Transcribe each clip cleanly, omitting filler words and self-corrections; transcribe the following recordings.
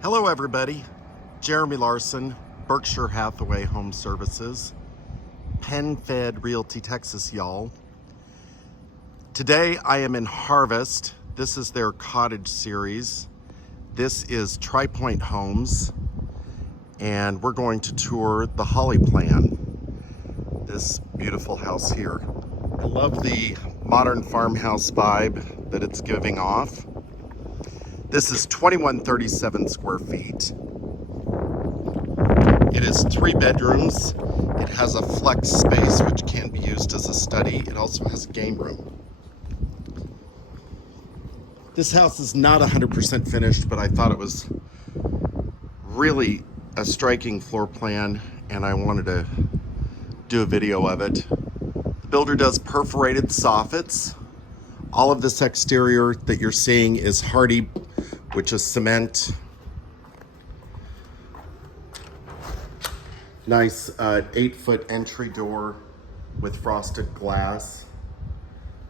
Hello everybody, Jeremy Larsen, Berkshire Hathaway Home Services, Penn-Fed Realty Texas, y'all. Today I am in Harvest. This is their cottage series. This is Tripointe Homes, and we're going to tour the floorplan, this beautiful house here. I love the modern farmhouse vibe that it's giving off. This is 2137 square feet. It is 3 bedrooms. It has a flex space which can be used as a study. It also has a game room. This house is not 100% finished, but I thought it was really a striking floor plan and I wanted to do a video of it. The builder does perforated soffits. All of this exterior that you're seeing is hardy, which is cement. Nice 8-foot entry door with frosted glass.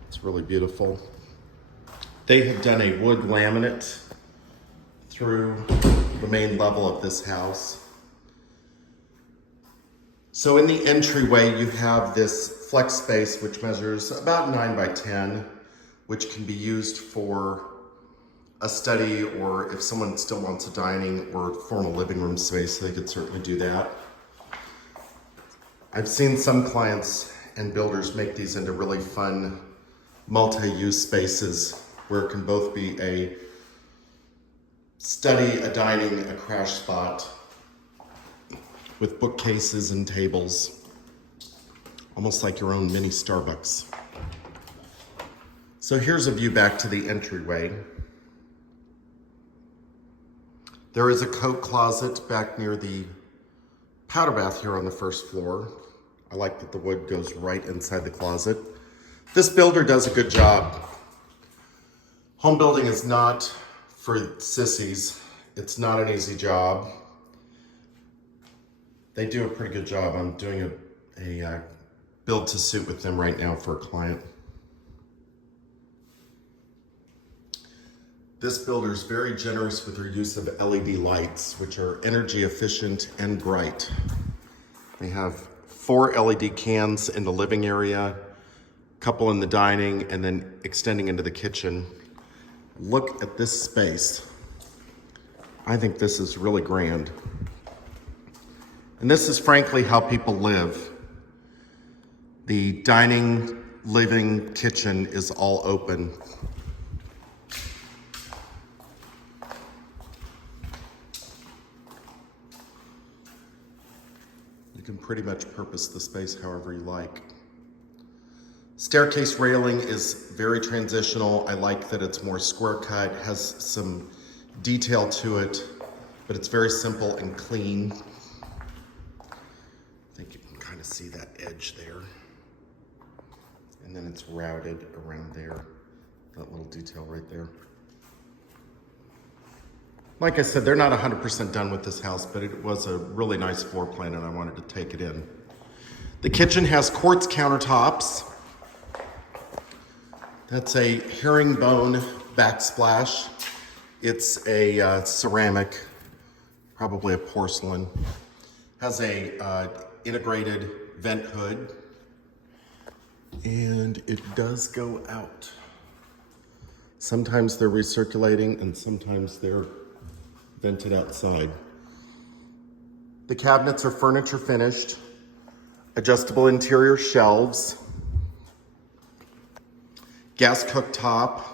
It's really beautiful. They have done a wood laminate through the main level of this house. So in the entryway, you have this flex space which measures about 9 by 10, which can be used for a study, or if someone still wants a dining or formal living room space, they could certainly do that. I've seen some clients and builders make these into really fun multi-use spaces where it can both be a study, a dining, a crash spot with bookcases and tables, almost like your own mini Starbucks. So here's a view back to the entryway. There is a coat closet back near the powder bath here on the first floor. I like that the wood goes right inside the closet. This builder does a good job. Home building is not for sissies. It's not an easy job. They do a pretty good job. I'm doing a build to suit with them right now for a client. This builder is very generous with their use of LED lights, which are energy efficient and bright. They have 4 LED cans in the living area, a couple in the dining, and then extending into the kitchen. Look at this space. I think this is really grand. And this is frankly how people live. The dining, living, kitchen is all open. You can pretty much purpose the space however you like. Staircase railing is very transitional. I like that it's more square cut, has some detail to it, but it's very simple and clean. I think you can kind of see that edge there. And then it's routed around there, that little detail right there. Like I said, they're not 100% done with this house, but it was a really nice floor plan and I wanted to take it in. The kitchen has quartz countertops. That's a herringbone backsplash. It's a ceramic, probably a porcelain. Has a integrated vent hood, and it does go out. Sometimes they're recirculating and sometimes they're vented outside. The cabinets are furniture finished, adjustable interior shelves, gas cooktop.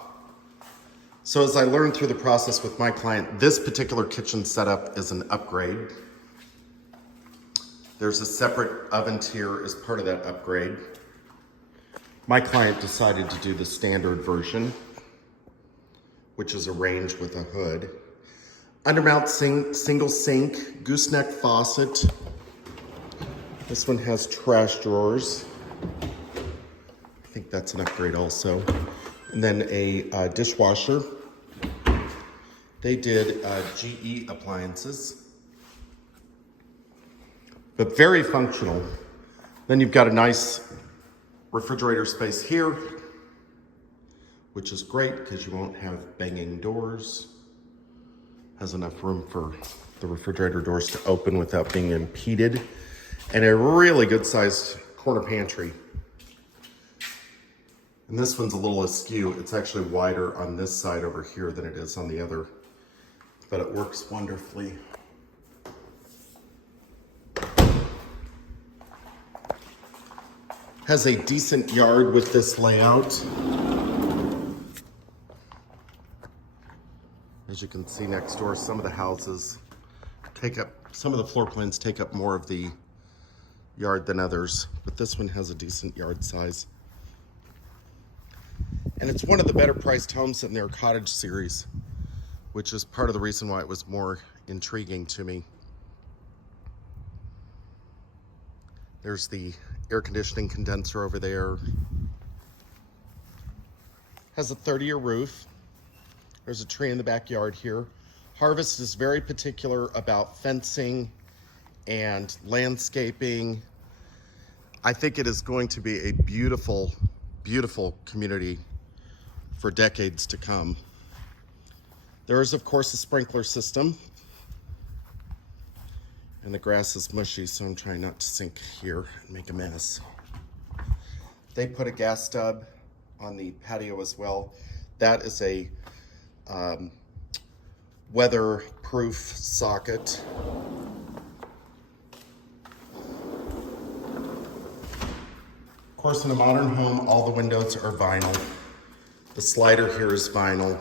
So as I learned through the process with my client, this particular kitchen setup is an upgrade. There's a separate oven tier as part of that upgrade. My client decided to do the standard version, which is a range with a hood. Undermount sink, single sink, gooseneck faucet. This one has trash drawers. I think that's an upgrade also. And then a dishwasher. They did GE appliances, but very functional. Then you've got a nice refrigerator space here, which is great because you won't have banging doors. Has enough room for the refrigerator doors to open without being impeded. And a really good sized corner pantry. And this one's a little askew. It's actually wider on this side over here than it is on the other, but it works wonderfully. Has a decent yard with this layout. As you can see next door, some of the houses some of the floor plans take up more of the yard than others, but this one has a decent yard size. And it's one of the better priced homes in their cottage series, which is part of the reason why it was more intriguing to me. There's the air conditioning condenser over there. Has a 30-year roof. There's a tree in the backyard here. Harvest is very particular about fencing and landscaping. I think it is going to be a beautiful, beautiful community for decades to come. There is, of course, a sprinkler system. And the grass is mushy, so I'm trying not to sink here and make a mess. They put a gas stub on the patio as well. That is a weatherproof socket. Of course, in a modern home, all the windows are vinyl. The slider here is vinyl.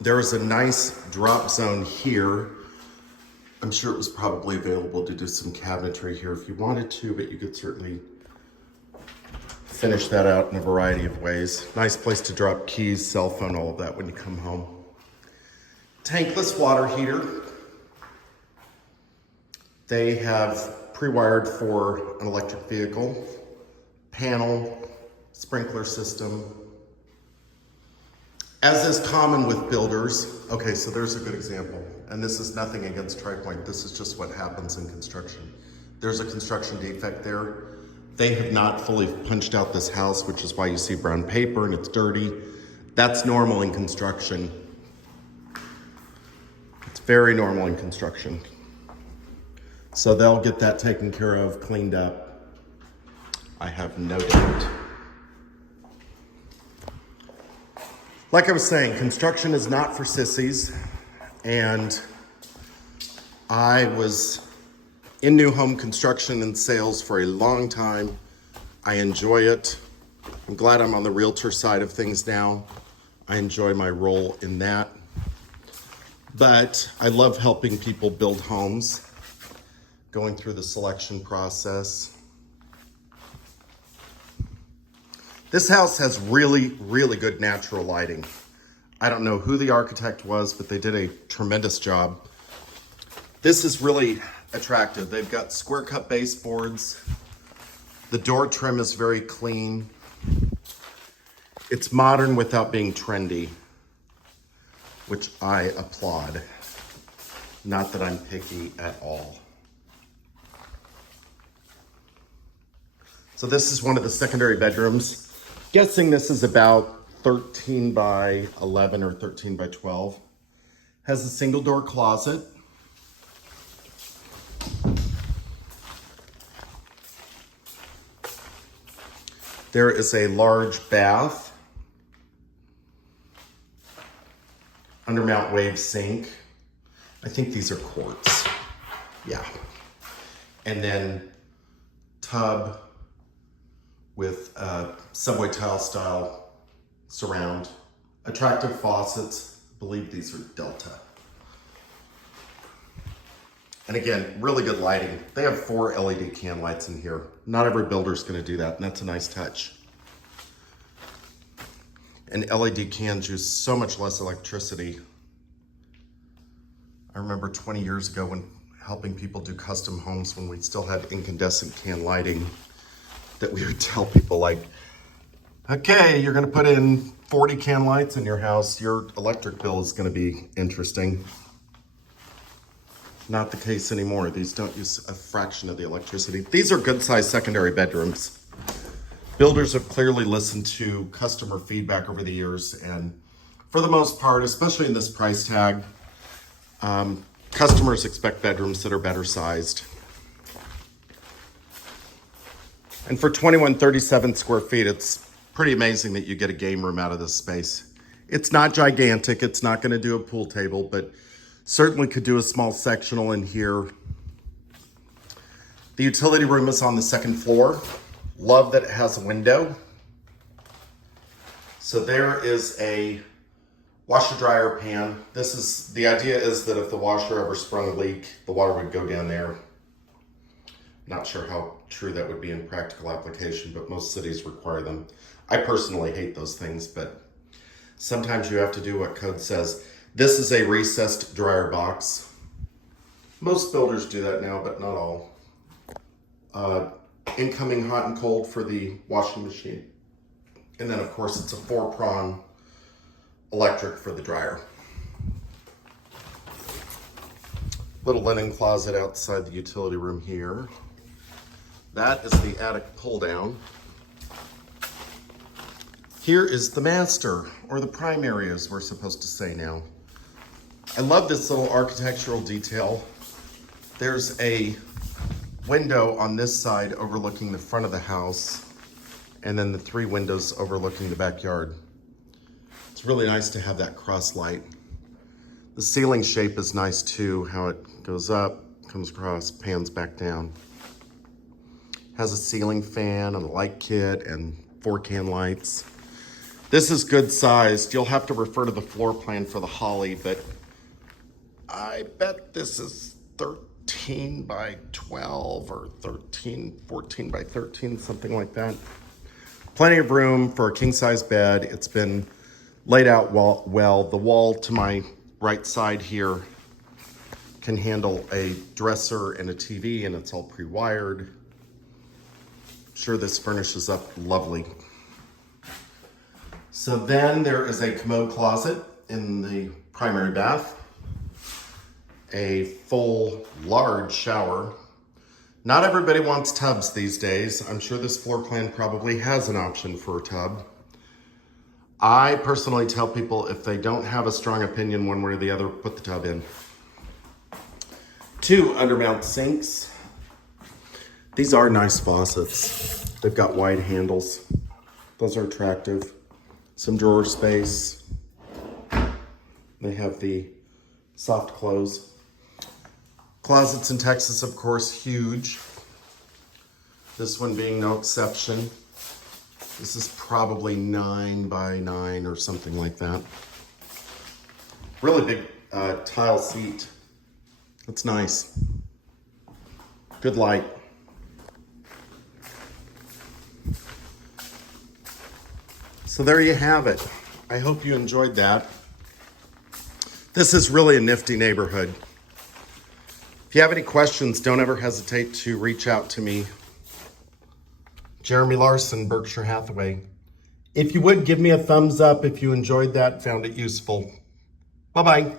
There is a nice drop zone here. I'm sure it was probably available to do some cabinetry here if you wanted to, but you could certainly finish that out in a variety of ways. Nice place to drop keys, cell phone, all of that when you come home. Tankless water heater. They have pre-wired for an electric vehicle, panel, sprinkler system. As is common with builders, okay, so there's a good example. And this is nothing against Tripointe. This is just what happens in construction. There's a construction defect there. They have not fully punched out this house, which is why you see brown paper and it's dirty. That's normal in construction. It's very normal in construction. So they'll get that taken care of, cleaned up. I have no doubt. Like I was saying, construction is not for sissies, and I was in new home construction and sales for a long time. I enjoy it. I'm glad I'm on the realtor side of things now. I enjoy my role in that. But I love helping people build homes, going through the selection process. This house has really, really good natural lighting. I don't know who the architect was, but they did a tremendous job. This is really attractive. They've got square cut baseboards. The door trim is very clean. It's modern without being trendy, which I applaud. Not that I'm picky at all. So this is one of the secondary bedrooms. Guessing this is about 13 by 11 or 13 by 12. Has a single door closet. There is a large bath. Undermount wave sink. I think these are quartz. Yeah. And then tub with subway tile style surround. Attractive faucets. I believe these are Delta. And again, really good lighting. They have 4 LED can lights in here. Not every builder's gonna do that, and that's a nice touch. And LED cans use so much less electricity. I remember 20 years ago when helping people do custom homes when we still had incandescent can lighting, that we would tell people like, okay, you're gonna put in 40 can lights in your house, your electric bill is gonna be interesting. Not the case anymore. These don't use a fraction of the electricity. These are good sized secondary bedrooms. Builders have clearly listened to customer feedback over the years and For the most part, especially in this price tag, customers expect bedrooms that are better sized. And for 2137 square feet, it's pretty amazing that you get a game room out of this space. It's not gigantic. It's not going to do a pool table, but certainly could do a small sectional in here. The utility room is on the second floor. Love that it has a window. So there is a washer dryer pan. The idea is that if the washer ever sprung a leak, the water would go down there. Not sure how true that would be in practical application, but most cities require them. I personally hate those things, but sometimes you have to do what code says. This is a recessed dryer box. Most builders do that now, but not all. Incoming hot and cold for the washing machine. And then of course it's a 4-prong electric for the dryer. Little linen closet outside the utility room here. That is the attic pull down. Here is the master, or the primary as we're supposed to say now. I love this little architectural detail. There's a window on this side overlooking the front of the house, and then the 3 windows overlooking the backyard. It's really nice to have that cross light. The ceiling shape is nice too, how it goes up, comes across, pans back down. Has a ceiling fan and a light kit and 4 can lights. This is good sized. You'll have to refer to the floor plan for the Holly, but I bet this is 13 by 12 or 14 by 13, something like that. Plenty of room for a king-size bed. It's been laid out well. The wall to my right side here can handle a dresser and a TV, and it's all pre-wired. I'm sure this furnishes up lovely. So then there is a commode closet in the primary bath. A full large shower. Not everybody wants tubs these days. I'm sure this floor plan probably has an option for a tub. I personally tell people if they don't have a strong opinion one way or the other, put the tub in. 2 undermount sinks. These are nice faucets. They've got wide handles. Those are attractive. Some drawer space. They have the soft close. Closets in Texas, of course, huge. This one being no exception. This is probably 9 by 9 or something like that. Really big tile seat. That's nice. Good light. So there you have it. I hope you enjoyed that. This is really a nifty neighborhood. If you have any questions, don't ever hesitate to reach out to me. Jeremy Larsen, Berkshire Hathaway. If you would, give me a thumbs up if you enjoyed that, found it useful. Bye-bye.